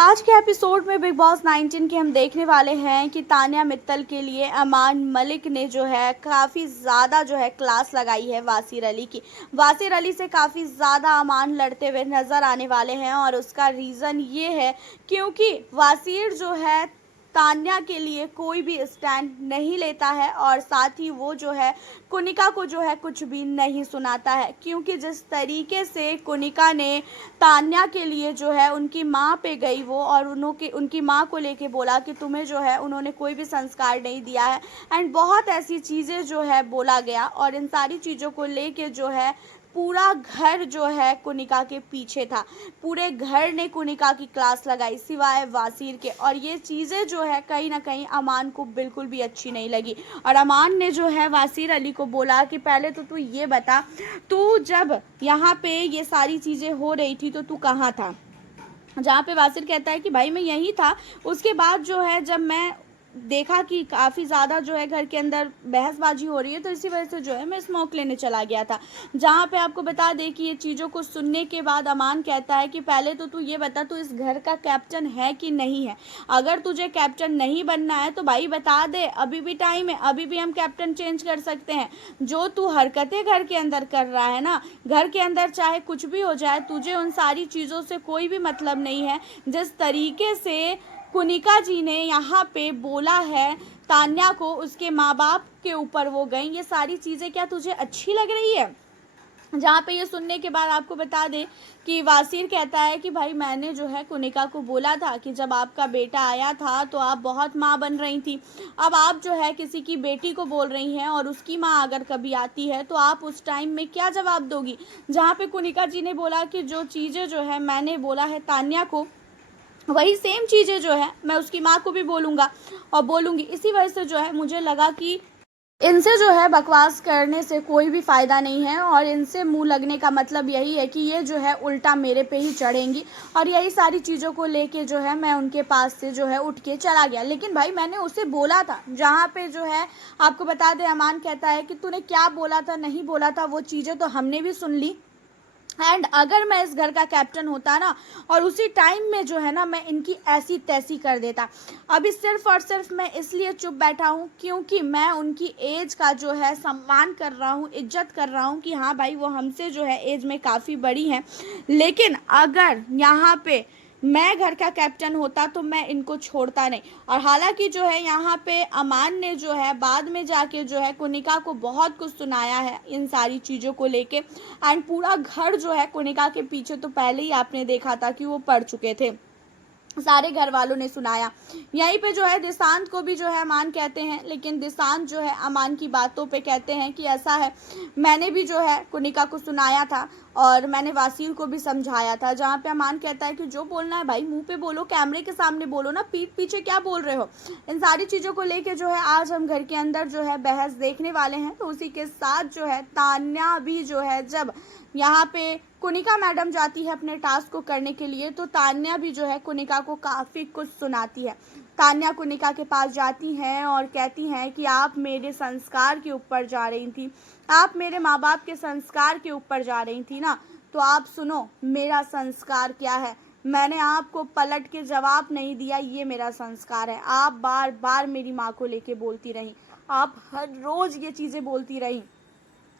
आज के एपिसोड में बिग बॉस 19 के हम देखने वाले हैं कि तान्या मित्तल के लिए अमान मलिक ने जो है काफ़ी ज़्यादा जो है क्लास लगाई है वासिर अली की। वासिर अली से काफ़ी ज़्यादा अमान लड़ते हुए नज़र आने वाले हैं और उसका रीज़न ये है क्योंकि वासिर जो है तान्या के लिए कोई भी स्टैंड नहीं लेता है और साथ ही वो जो है कुनिका को जो है कुछ भी नहीं सुनाता है, क्योंकि जिस तरीके से कुनिका ने तान्या के लिए जो है उनकी माँ पे गई वो और उनकी माँ को लेके बोला कि तुम्हें जो है उन्होंने कोई भी संस्कार नहीं दिया है एंड बहुत ऐसी चीज़ें जो है बोला गया और इन सारी चीज़ों को लेके जो है पूरा घर जो है कुनिका के पीछे था। पूरे घर ने कुनिका की क्लास लगाई सिवाय वासिर के, और ये चीज़ें जो है कहीं ना कहीं अमान को बिल्कुल भी अच्छी नहीं लगी। और अमान ने जो है वासिर अली को बोला कि पहले तो तू ये बता, तू जब यहाँ पे ये सारी चीज़ें हो रही थी तो तू कहाँ था। जहाँ पे वासिर कहता है कि भाई मैं यहीं था। उसके बाद जो है जब मैं देखा कि काफ़ी ज़्यादा जो है घर के अंदर बहसबाजी हो रही है तो इसी वजह से जो है मैं स्मोक लेने चला गया था। जहाँ पे आपको बता दें कि ये चीज़ों को सुनने के बाद अमान कहता है कि पहले तो तू ये बता, तू इस घर का कैप्टन है कि नहीं है। अगर तुझे कैप्टन नहीं बनना है तो भाई बता दे, अभी भी टाइम है, अभी भी हम कैप्टन चेंज कर सकते हैं। जो तू हरकतें घर के अंदर कर रहा है ना, घर के अंदर चाहे कुछ भी हो जाए, तुझे उन सारी चीज़ों से कोई भी मतलब नहीं है। जिस तरीके से कुनिका जी ने यहाँ पे बोला है तान्या को, उसके माँ बाप के ऊपर वो गई, ये सारी चीज़ें क्या तुझे अच्छी लग रही है। जहाँ पे ये सुनने के बाद आपको बता दें कि वासिर कहता है कि भाई मैंने जो है कुनिका को बोला था कि जब आपका बेटा आया था तो आप बहुत माँ बन रही थी, अब आप जो है किसी की बेटी को बोल रही हैं और उसकी माँ अगर कभी आती है तो आप उस टाइम में क्या जवाब दोगी। जहाँ पे कुनिका जी ने बोला कि जो चीज़ें जो है मैंने बोला है तान्या को, वही सेम चीज़ें जो है मैं उसकी माँ को भी बोलूँगा और बोलूँगी। इसी वजह से जो है मुझे लगा कि इनसे जो है बकवास करने से कोई भी फ़ायदा नहीं है और इनसे मुंह लगने का मतलब यही है कि ये जो है उल्टा मेरे पे ही चढ़ेंगी, और यही सारी चीज़ों को लेके जो है मैं उनके पास से जो है उठ के चला गया। लेकिन भाई मैंने उसे बोला था, जहाँ पे जो है आपको बता दें अमान कहता है कि तूने क्या बोला था नहीं बोला था वो चीज़ें तो हमने भी सुन ली, एंड अगर मैं इस घर का कैप्टन होता ना और उसी टाइम में जो है ना मैं इनकी ऐसी तैसी कर देता। अभी सिर्फ और सिर्फ मैं इसलिए चुप बैठा हूँ क्योंकि मैं उनकी एज का जो है सम्मान कर रहा हूँ, इज्जत कर रहा हूँ कि हाँ भाई वो हमसे जो है एज में काफ़ी बड़ी हैं। लेकिन अगर यहाँ पे मैं घर का कैप्टन होता तो मैं इनको छोड़ता नहीं। और हालांकि जो है यहाँ पे अमान ने जो है बाद में जाके जो है कुनिका को बहुत कुछ सुनाया है इन सारी चीज़ों को लेके, एंड पूरा घर जो है कुनिका के पीछे तो पहले ही आपने देखा था कि वो पड़ चुके थे, सारे घर वालों ने सुनाया। यहीं पे जो है दिशांत को भी जो है अमान कहते हैं, लेकिन दिशांत जो है अमान की बातों पे कहते हैं कि ऐसा है मैंने भी जो है कुनिका को सुनाया था और मैंने वासिर को भी समझाया था। जहाँ पे अमान कहता है कि जो बोलना है भाई मुंह पे बोलो, कैमरे के सामने बोलो ना, पीठ पीछे क्या बोल रहे हो। इन सारी चीज़ों को लेके जो है आज हम घर के अंदर जो है बहस देखने वाले हैं। तो उसी के साथ जो है तान्या भी जो है जब यहाँ पे कुनिका मैडम जाती है अपने टास्क को करने के लिए तो तान्या भी जो है कुनिका को काफ़ी कुछ सुनाती है। तान्या कुनिका के पास जाती हैं और कहती हैं कि आप मेरे संस्कार के ऊपर जा रही थी, आप मेरे माँ बाप के संस्कार के ऊपर जा रही थी ना, तो आप सुनो मेरा संस्कार क्या है। मैंने आपको पलट के जवाब नहीं दिया, ये मेरा संस्कार है। आप बार बार मेरी माँ को लेके बोलती रही, आप हर रोज़ ये चीज़ें बोलती रही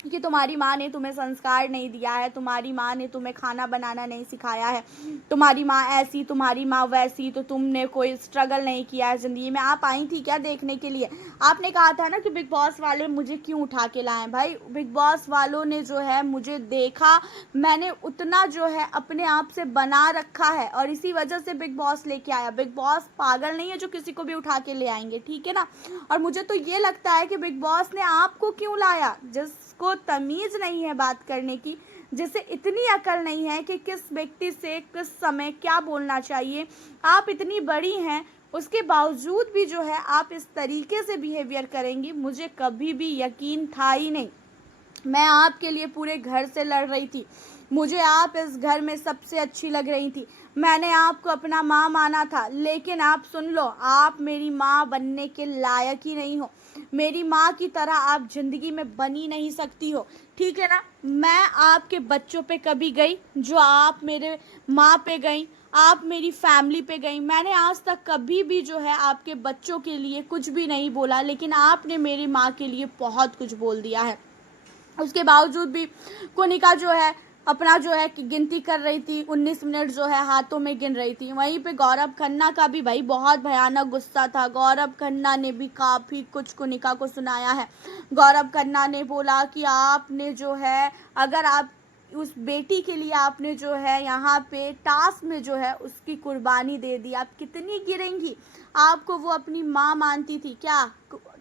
कि तुम्हारी माँ ने तुम्हें संस्कार नहीं दिया है, तुम्हारी माँ ने तुम्हें खाना बनाना नहीं सिखाया है, तुम्हारी माँ ऐसी तुम्हारी माँ वैसी, तो तुमने कोई स्ट्रगल नहीं किया है ज़िंदगी में। आप आई थी क्या देखने के लिए। आपने कहा था ना कि बिग बॉस वाले मुझे क्यों उठा के लाए। भाई बिग बॉस वालों ने जो है मुझे देखा, मैंने उतना जो है अपने आप से बना रखा है और इसी वजह से बिग बॉस लेके आया। बिग बॉस पागल नहीं है जो किसी को भी उठा के ले आएंगे, ठीक है ना। और मुझे तो ये लगता है कि बिग बॉस ने आपको क्यों लाया, जिसको तमीज़ नहीं है बात करने की, जिसे इतनी अकल नहीं है कि किस व्यक्ति से किस समय क्या बोलना चाहिए। आप इतनी बड़ी हैं उसके बावजूद भी जो है आप इस तरीके से बिहेवियर करेंगी, मुझे कभी भी यकीन था ही नहीं। मैं आपके लिए पूरे घर से लड़ रही थी, मुझे आप इस घर में सबसे अच्छी लग रही थी, मैंने आपको अपना माँ माना था, लेकिन आप सुन लो, आप मेरी माँ बनने के लायक ही नहीं हो। मेरी माँ की तरह आप ज़िंदगी में बन ही नहीं सकती हो, ठीक है ना। मैं आपके बच्चों पे कभी गई जो आप मेरे माँ पे गई। आप मेरी फैमिली पे गई, मैंने आज तक कभी भी जो है आपके बच्चों के लिए कुछ भी नहीं बोला, लेकिन आपने मेरी माँ के लिए बहुत कुछ बोल दिया है। उसके बावजूद भी कोनिका जो है अपना जो है कि गिनती कर रही थी, 19 मिनट जो है हाथों में गिन रही थी। वहीं पे गौरव खन्ना का भी भाई बहुत भयानक गुस्सा था। गौरव खन्ना ने भी काफ़ी कुछ कोनिका को सुनाया है। गौरव खन्ना ने बोला कि आपने जो है, अगर आप उस बेटी के लिए आपने जो है यहाँ पे टास्क में जो है उसकी कुर्बानी दे दी, आप कितनी गिरेंगी। आपको वो अपनी माँ मानती थी क्या?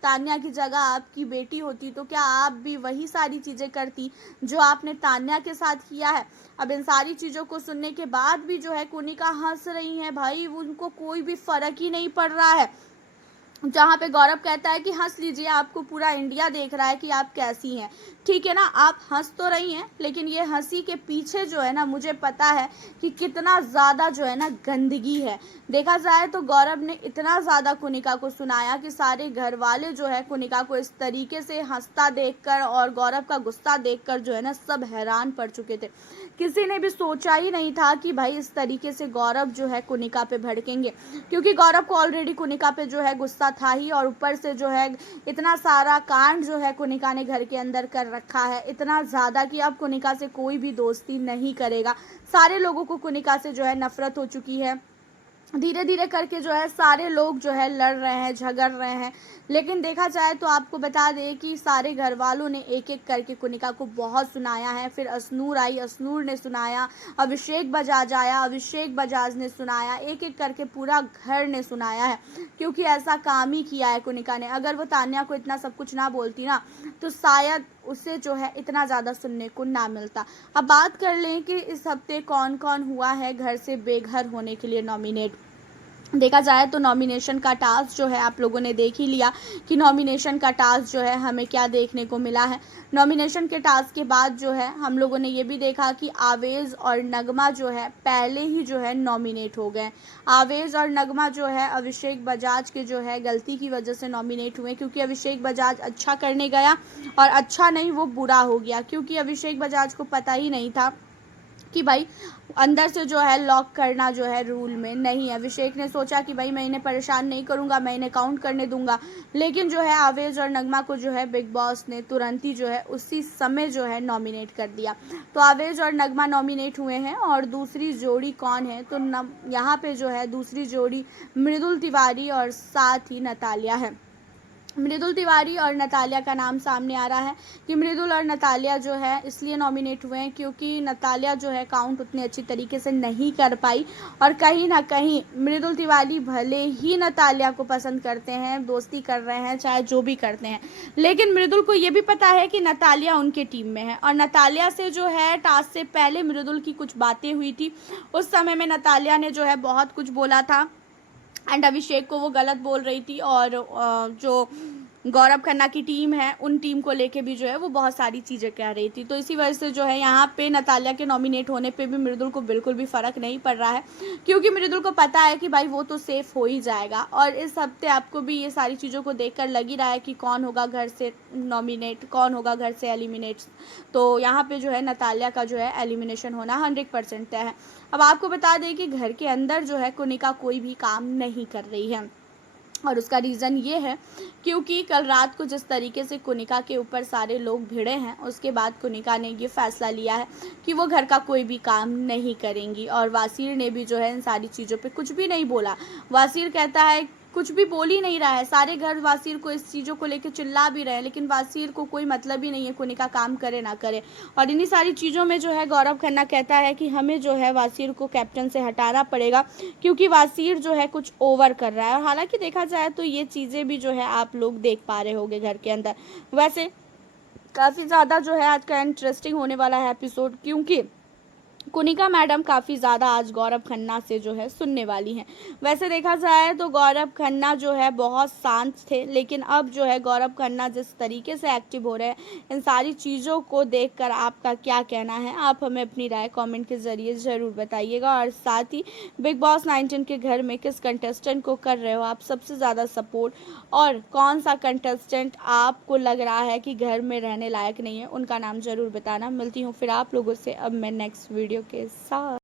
तान्या की जगह आपकी बेटी होती तो क्या आप भी वही सारी चीज़ें करती जो आपने तान्या के साथ किया है? अब इन सारी चीज़ों को सुनने के बाद भी जो है कोनिका हंस रही है भाई, उनको कोई भी फ़र्क ही नहीं पड़ रहा है। जहाँ पे गौरव कहता है कि हंस लीजिए, आपको पूरा इंडिया देख रहा है कि आप कैसी हैं। ठीक है ना, आप हंस तो रही हैं, लेकिन ये हंसी के पीछे जो है ना, मुझे पता है कि कितना ज़्यादा जो है ना गंदगी है। देखा जाए तो गौरव ने इतना ज़्यादा कोनिका को सुनाया कि सारे घर वाले जो है कोनिका को इस तरीके से हंसता देखकर और गौरव का गुस्सा देखकर जो है ना सब हैरान पड़ चुके थे। किसी ने भी सोचा ही नहीं था कि भाई इस तरीके से गौरव जो है कोनिका पे भड़केंगे, क्योंकि गौरव को ऑलरेडी कोनिका पे जो है गुस्सा था ही, और ऊपर से जो है इतना सारा कांड जो है कोनिका ने घर के अंदर कर रखा है, इतना ज़्यादा कि अब कोनिका से कोई भी दोस्ती नहीं करेगा। सारे लोगों को कोनिका से जो है नफरत हो चुकी है। धीरे धीरे करके जो है सारे लोग जो है लड़ रहे हैं, झगड़ रहे हैं। लेकिन देखा जाए तो आपको बता दें कि सारे घर वालों ने एक एक करके कोनिका को बहुत सुनाया है। फिर असनूर आई, असनूर ने सुनाया, अभिषेक बजाज आया, अभिषेक बजाज ने सुनाया, एक एक करके पूरा घर ने सुनाया है, क्योंकि ऐसा काम ही किया है कोनिका ने। अगर वो तान्या को इतना सब कुछ ना बोलती ना तो शायद उसे जो है इतना ज़्यादा सुनने को ना मिलता। अब बात कर लें कि इस हफ्ते कौन कौन हुआ है घर से बेघर होने के लिए नॉमिनेट। देखा जाए तो नॉमिनेशन का टास्क जो है आप लोगों ने देख ही लिया कि नॉमिनेशन का टास्क जो है हमें क्या देखने को मिला है। नॉमिनेशन के टास्क के बाद जो है हम लोगों ने ये भी देखा कि आवेज़ और नगमा जो है पहले ही जो है नॉमिनेट हो गए। आवेज़ और नगमा जो है अभिषेक बजाज के जो है गलती की वजह से नॉमिनेट हुए, क्योंकि अभिषेक बजाज अच्छा करने गया और अच्छा नहीं वो बुरा हो गया, क्योंकि अभिषेक बजाज को पता ही नहीं था कि भाई अंदर से जो है लॉक करना जो है रूल में नहीं है। अभिषेक ने सोचा कि भाई मैं इन्हें परेशान नहीं करूंगा, मैं इन्हें काउंट करने दूंगा, लेकिन जो है आवेज़ और नगमा को जो है बिग बॉस ने तुरंत ही जो है उसी समय जो है नॉमिनेट कर दिया। तो आवेज़ और नगमा नॉमिनेट हुए हैं। और दूसरी जोड़ी कौन है तो यहाँ पे जो है दूसरी जोड़ी मृदुल तिवारी और साथ ही नतालिया है। मृदुल तिवारी और नतालिया का नाम सामने आ रहा है कि मृदुल और नतालिया जो है इसलिए नॉमिनेट हुए हैं क्योंकि नतालिया जो है काउंट उतनी अच्छी तरीके से नहीं कर पाई, और कहीं ना कहीं मृदुल तिवारी भले ही नतालिया को पसंद करते हैं, दोस्ती कर रहे हैं, चाहे जो भी करते हैं, लेकिन मृदुल को ये भी पता है कि नतालिया उनके टीम में है। और नतालिया से जो है टास्क से पहले मृदुल की कुछ बातें हुई थी, उस समय में नतालिया ने जो है बहुत कुछ बोला था एंड अभिषेक को वो गलत बोल रही थी, और जो गौरव खन्ना की टीम है उन टीम को लेके भी जो है वो बहुत सारी चीज़ें कह रही थी। तो इसी वजह से जो है यहाँ पे नतालिया के नॉमिनेट होने पे भी मृदुल को बिल्कुल भी फ़र्क नहीं पड़ रहा है, क्योंकि मृदुल को पता है कि भाई वो तो सेफ़ हो ही जाएगा। और इस हफ्ते आपको भी ये सारी चीज़ों को देखकर लग ही रहा है कि कौन होगा घर से नॉमिनेट, कौन होगा घर से एलिमिनेट। तो यहाँ पर जो है नतालिया का जो है एलिमिनेशन होना 100% तय है। अब आपको बता दें कि घर के अंदर जो है कोनिका कोई भी काम नहीं कर रही है, और उसका रीज़न ये है क्योंकि कल रात को जिस तरीके से कोनिका के ऊपर सारे लोग भिड़े हैं, उसके बाद कोनिका ने ये फैसला लिया है कि वो घर का कोई भी काम नहीं करेंगी। और वासीर ने भी जो है इन सारी चीज़ों पे कुछ भी नहीं बोला। वासीर कहता है कुछ भी बोल ही नहीं रहा है, सारे घर वासीर को इस चीज़ों को लेकर चिल्ला भी रहे हैं, लेकिन वासीर को कोई मतलब ही नहीं है कोनिका काम करे ना करे। और इन्हीं सारी चीज़ों में जो है गौरव खन्ना कहता है कि हमें जो है वासीर को कैप्टन से हटाना पड़ेगा, क्योंकि वासीर जो है कुछ ओवर कर रहा है। और हालांकि देखा जाए तो ये चीज़ें भी जो है आप लोग देख पा रहे होंगे घर के अंदर। वैसे काफ़ी ज़्यादा जो है आज का इंटरेस्टिंग होने वाला है एपिसोड, क्योंकि कोनिका मैडम काफ़ी ज़्यादा आज गौरव खन्ना से जो है सुनने वाली हैं। वैसे देखा जाए तो गौरव खन्ना जो है बहुत शांत थे, लेकिन अब जो है गौरव खन्ना जिस तरीके से एक्टिव हो रहे हैं, इन सारी चीज़ों को देखकर आपका क्या कहना है, आप हमें अपनी राय कमेंट के ज़रिए ज़रूर बताइएगा। और साथ ही बिग बॉस 19 के घर में किस कंटेस्टेंट को कर रहे हो आप सबसे ज़्यादा सपोर्ट, और कौन सा कंटेस्टेंट आपको लग रहा है कि घर में रहने लायक नहीं है, उनका नाम ज़रूर बताना। मिलती हूँ फिर आप लोगों से अब मैं नेक्स्ट वीडियो के साथ।